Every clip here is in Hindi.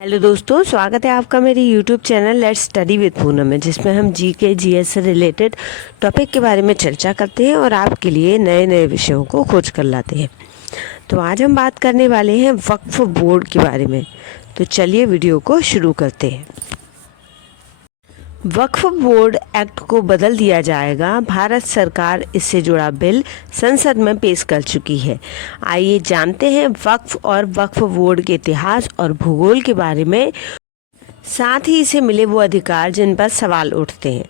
हेलो दोस्तों, स्वागत है आपका मेरे YouTube channel let's study with Poonam में, जिसमें हम जीके जीएस से रिलेटेड टॉपिक के बारे में चर्चा करते हैं और आपके लिए नए नए विषयों को खोज कर लाते हैं। तो आज हम बात करने वाले हैं वक्फ बोर्ड के बारे में। तो चलिए वीडियो को शुरू करते हैं। वक्फ बोर्ड एक्ट को बदल दिया जाएगा। भारत सरकार इससे जुड़ा बिल संसद में पेश कर चुकी है। आइए जानते हैं वक्फ और वक्फ बोर्ड के इतिहास और भूगोल के बारे में, साथ ही इसे मिले वो अधिकार जिन पर सवाल उठते हैं।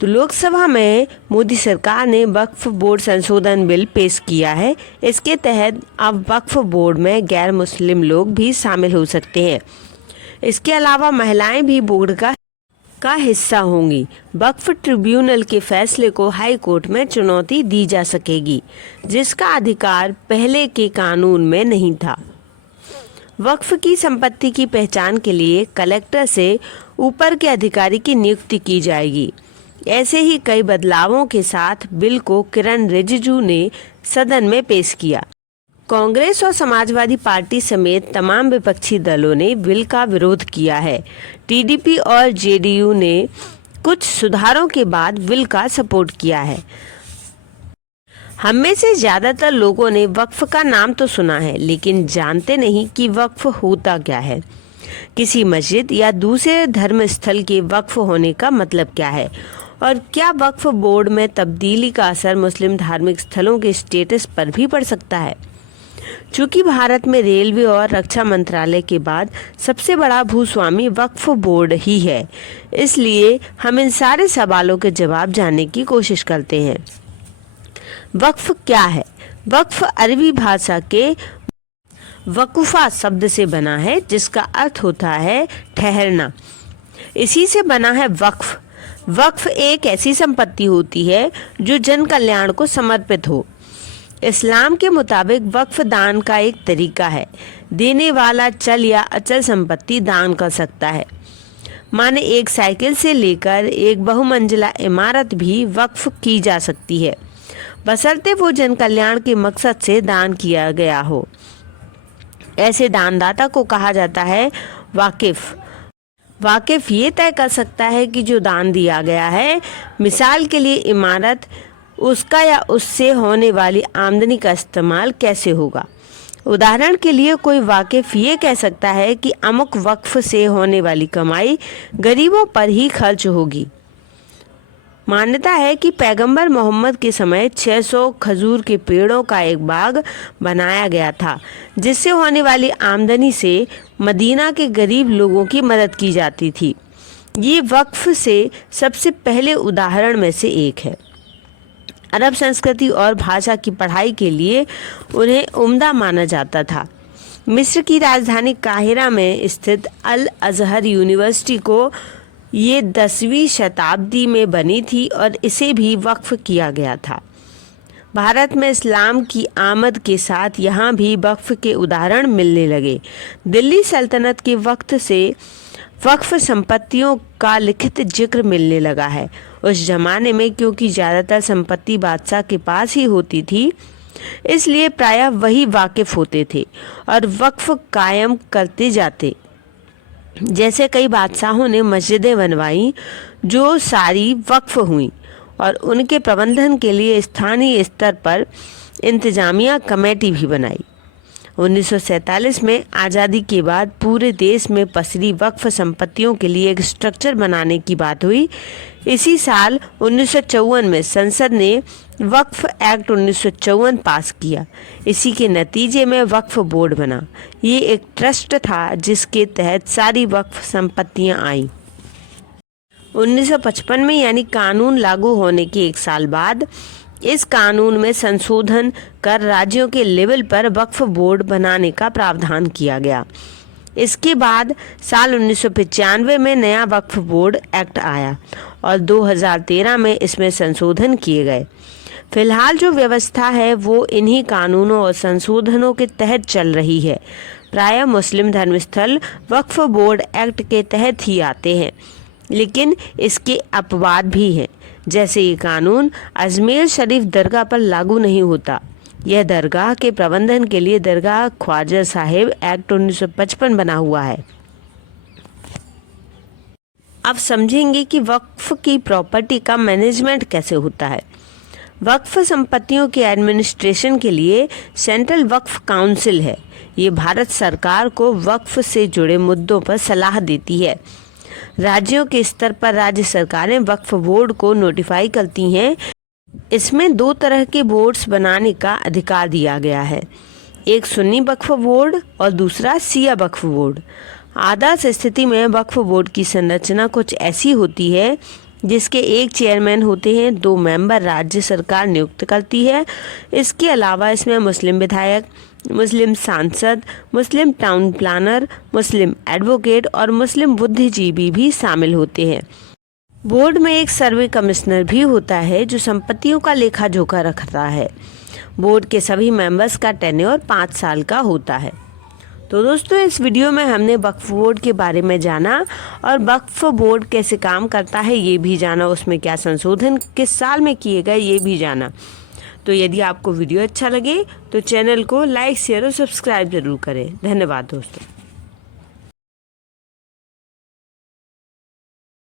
तो लोकसभा में मोदी सरकार ने वक्फ बोर्ड संशोधन बिल पेश किया है। इसके तहत अब वक्फ बोर्ड में गैर मुस्लिम लोग भी शामिल हो सकते हैं। इसके अलावा महिलाएं भी बोर्ड का हिस्सा होंगी। वक्फ ट्रिब्यूनल के फैसले को हाई कोर्ट में चुनौती दी जा सकेगी, जिसका अधिकार पहले के कानून में नहीं था। वक्फ की संपत्ति की पहचान के लिए कलेक्टर से ऊपर के अधिकारी की नियुक्ति की जाएगी। ऐसे ही कई बदलावों के साथ बिल को किरण रिजिजू ने सदन में पेश किया। कांग्रेस और समाजवादी पार्टी समेत तमाम विपक्षी दलों ने बिल का विरोध किया है। टीडीपी और जेडीयू ने कुछ सुधारों के बाद बिल का सपोर्ट किया है। हम में से ज़्यादातर लोगों ने वक्फ का नाम तो सुना है, लेकिन जानते नहीं कि वक्फ होता क्या है। किसी मस्जिद या दूसरे धर्म स्थल के वक्फ होने का मतलब क्या है, और क्या वक्फ बोर्ड में तब्दीली का असर मुस्लिम धार्मिक स्थलों के स्टेटस पर भी पड़ सकता है। चूंकि भारत में रेलवे और रक्षा मंत्रालय के बाद सबसे बड़ा भूस्वामी वक्फ बोर्ड ही है, इसलिए हम इन सारे सवालों के जवाब जानने की कोशिश करते हैं। वक्फ क्या है? वक्फ अरबी भाषा के वकुफा शब्द से बना है, जिसका अर्थ होता है ठहरना। इसी से बना है वक्फ। वक्फ एक ऐसी संपत्ति होती है जो जन कल्याण को समर्पित हो। इस्लाम के मुताबिक वक्फ दान का एक तरीका है। देने वाला चल या अचल संपत्ति दान कर सकता है। माने एक साइकिल से लेकर एक बहुमंजिला इमारत भी वक्फ की जा सकती है, बशर्ते वो जन कल्याण के मकसद से दान किया गया हो। ऐसे दानदाता को कहा जाता है वाकिफ। वाकिफ ये तय कर सकता है कि जो दान दिया गया है, मिसाल के लिए इमारत, उसका या उससे होने वाली आमदनी का इस्तेमाल कैसे होगा। उदाहरण के लिए कोई वाकिफ ये कह सकता है कि अमुक वक्फ से होने वाली कमाई गरीबों पर ही खर्च होगी। मान्यता है कि पैगंबर मोहम्मद के समय 600 खजूर के पेड़ों का एक बाग बनाया गया था, जिससे होने वाली आमदनी से मदीना के गरीब लोगों की मदद की जाती थी। ये वक्फ से सबसे पहले उदाहरण में से एक है। अरब संस्कृति और भाषा की पढ़ाई के लिए उन्हें उम्दा माना जाता था। मिस्र की राजधानी काहिरा में स्थित अल अज़हर यूनिवर्सिटी को ये 10वीं शताब्दी में बनी थी और इसे भी वक्फ किया गया था। भारत में इस्लाम की आमद के साथ यहाँ भी वक्फ के उदाहरण मिलने लगे। दिल्ली सल्तनत के वक्त से वक्फ संपत्तियों का लिखित जिक्र मिलने लगा है। उस जमाने में क्योंकि ज़्यादातर संपत्ति बादशाह के पास ही होती थी, इसलिए प्रायः वही वाकिफ होते थे और वक्फ कायम करते जाते। जैसे कई बादशाहों ने मस्जिदें बनवाई जो सारी वक्फ हुई, और उनके प्रबंधन के लिए स्थानीय स्तर पर इंतजामिया कमेटी भी बनाई। 1947 में आज़ादी के बाद पूरे देश में पसरी वक्फ संपत्तियों के लिए एक स्ट्रक्चर बनाने की बात हुई। इसी साल 1954 में संसद ने वक्फ एक्ट 1954 पास किया। इसी के नतीजे में वक्फ बोर्ड बना। ये एक ट्रस्ट था जिसके तहत सारी वक्फ संपत्तियां आईं। 1955 में यानी कानून लागू होने के एक साल बाद इस कानून में संशोधन कर राज्यों के लेवल पर वक्फ बोर्ड बनाने का प्रावधान किया गया। इसके बाद साल 1995 में नया वक्फ बोर्ड एक्ट आया और 2013 में इसमें संशोधन किए गए। फिलहाल जो व्यवस्था है वो इन्हीं कानूनों और संशोधनों के तहत चल रही है। प्रायः मुस्लिम धर्मस्थल वक्फ बोर्ड एक्ट के तहत ही आते हैं, लेकिन इसके अपवाद भी हैं। जैसे ये कानून अजमेर शरीफ दरगाह पर लागू नहीं होता। यह दरगाह के प्रबंधन के लिए दरगाह ख्वाजा साहिब एक्ट 1955 बना हुआ है। अब समझेंगे कि वक्फ की प्रॉपर्टी का मैनेजमेंट कैसे होता है। वक्फ संपत्तियों के एडमिनिस्ट्रेशन के लिए सेंट्रल वक्फ काउंसिल है। ये भारत सरकार को वक्फ से जुड़े मुद्दों पर सलाह देती है। राज्यों के स्तर पर राज्य सरकारें वक्फ बोर्ड को नोटिफाई करती हैं। इसमें 2 तरह के बोर्ड्स बनाने का अधिकार दिया गया है, एक सुन्नी वक्फ बोर्ड और दूसरा शिया वक्फ बोर्ड। आदर्श स्थिति में वक्फ बोर्ड की संरचना कुछ ऐसी होती है जिसके एक चेयरमैन होते हैं, 2 मेंबर राज्य सरकार नियुक्त करती है। इसके अलावा इसमें मुस्लिम विधायक, मुस्लिम सांसद, मुस्लिम टाउन प्लानर, मुस्लिम एडवोकेट और मुस्लिम बुद्धिजीवी भी शामिल होते हैं। बोर्ड में एक सर्वे कमिश्नर भी होता है जो संपत्तियों का लेखा जोखा रखता है। बोर्ड के सभी मेंबर्स का टेन्योर 5 साल का होता है। तो दोस्तों, इस वीडियो में हमने वक्फ बोर्ड के बारे में जाना और वक्फ बोर्ड कैसे काम करता है ये भी जाना, उसमें क्या संशोधन किस साल में किए गए ये भी जाना। तो यदि आपको वीडियो अच्छा लगे तो चैनल को लाइक, शेयर और सब्सक्राइब जरूर करें। धन्यवाद दोस्तों।